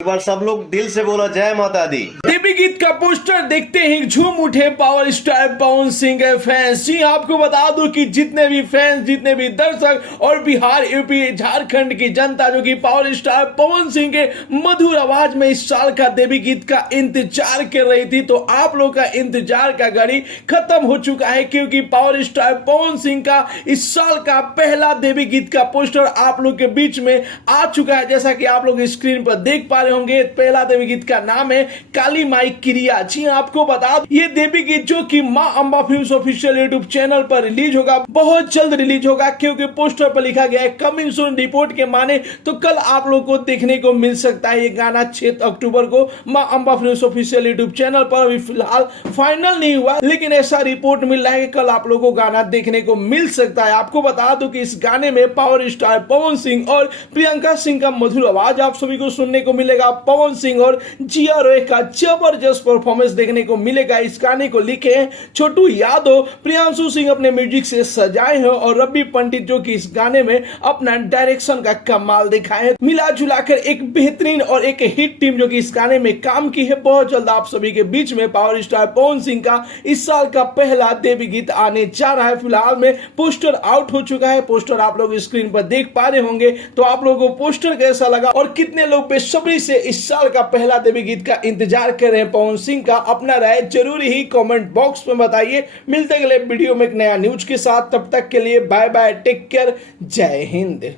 एक बार सब लोग दिल से बोलो जय माता दी। देवी गीत का पोस्टर देखते ही झूम उठे पावर स्टार पवन सिंह के फैंस। जी आपको बता दूं कि जितने भी फैंस, जितने भी दर्शक और बिहार, यूपी, झारखंड की जनता जो कि पावर स्टार पवन सिंह के मधुर आवाज में इस साल का देवी गीत का इंतजार कर रही थी, तो आप लोग का इंतजार का घड़ी खत्म हो चुका है, क्योंकि पावर स्टार पवन सिंह का इस साल का पहला देवी गीत का पोस्टर आप लोग के बीच में आ चुका है। जैसा कि आप लोग स्क्रीन पर देख पा रहे होंगे, पहला देवी गीत का नाम है काली माई क्रिया। जी आपको बता ये देवी गीत जो कि मां Amba films official YouTube channel पर रिलीज होगा, बहुत जल्द रिलीज होगा, क्योंकि पोस्टर पर लिखा गया है कमिंग सून। रिपोर्ट के माने तो कल आप लोग को देखने को मिल सकता है ये गाना 6 अक्टूबर को मां Amba films official YouTube channel पर। अभी फिलहाल फाइनल नहीं हुआ, लेकिन ऐसा रिपोर्ट मिल रहा है कि कल आप लोगों को गाना देखने को मिल सकता है। आपको बता दूं कि इस गाने में पावर स्टार पवन सिंह और प्रियंका सिंह का मधुर आवाज आप सभी को सुनने को मिलेगा। पवन सिंह और जिया रोय का जबरदस्त परफॉर्मेंस देखने को मिलेगा। इस गाने को लिखे हैं छोटू यादव, प्रियांशु सिंह अपने म्यूजिक से सजाए हैं और रवि पंडित जो कि इस गाने में अपना डायरेक्शन का कमाल दिखाए हैं। मिला जुलाकर एक बेहतरीन और एक हिट टीम जो कि इस गाने में काम की है। बहुत जल्द आप सभी के बीच में पावर स्टार पवन सिंह का इस साल का पहला देवी गीत आने जा रहा है। फिलहाल में पोस्टर आउट हो चुका है, पोस्टर आप लोग स्क्रीन पर देख पा रहे होंगे। तो आप लोगों को पोस्टर कैसा लगा और कितने लोग बेसब्री से इस साल का पहला देवी गीत का इंतजार कर रहे हैं पवन सिंह का, अपना राय जरूर ही कमेंट बॉक्स में बताइए। मिलते अगले वीडियो में एक नया न्यूज के साथ, तब तक के लिए बाय बाय, टेक केयर, जय हिंद।